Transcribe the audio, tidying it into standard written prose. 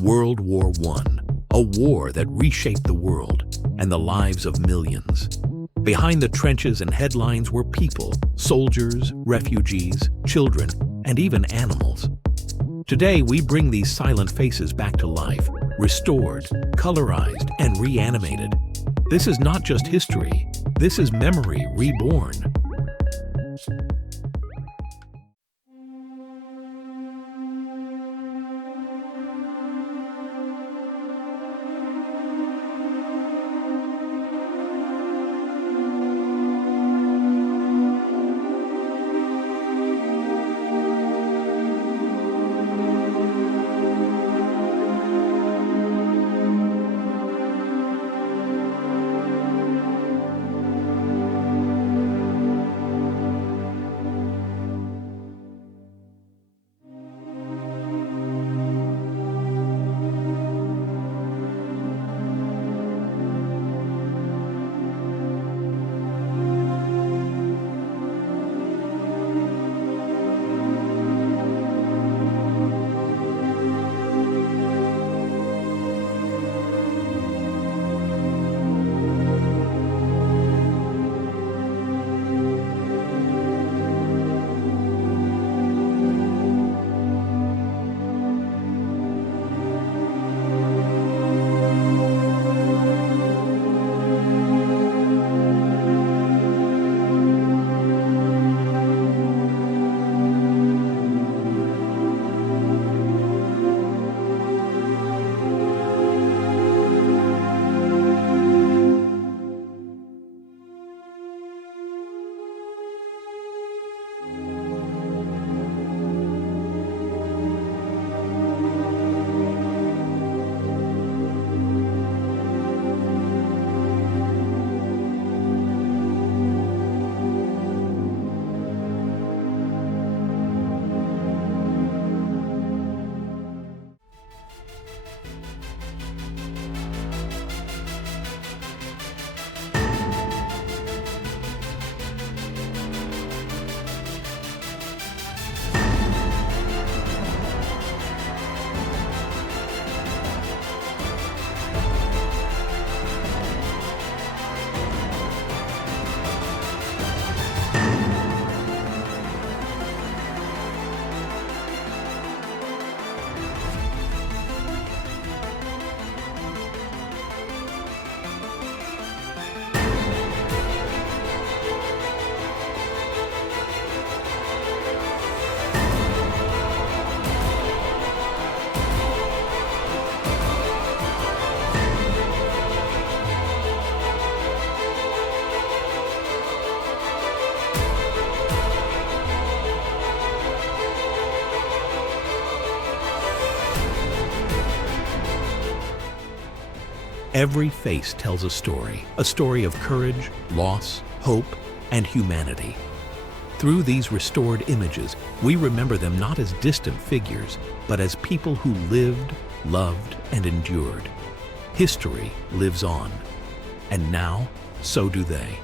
World War I, a war that reshaped the world and the lives of millions. Behind the trenches and headlines were people, soldiers, refugees, children, and even animals. Today, we bring these silent faces back to life, restored, colorized, and reanimated. This is not just history, this is memory reborn. Every face tells a story of courage, loss, hope, and humanity. Through these restored images, we remember them not as distant figures, but as people who lived, loved, and endured. History lives on, and now, so do they.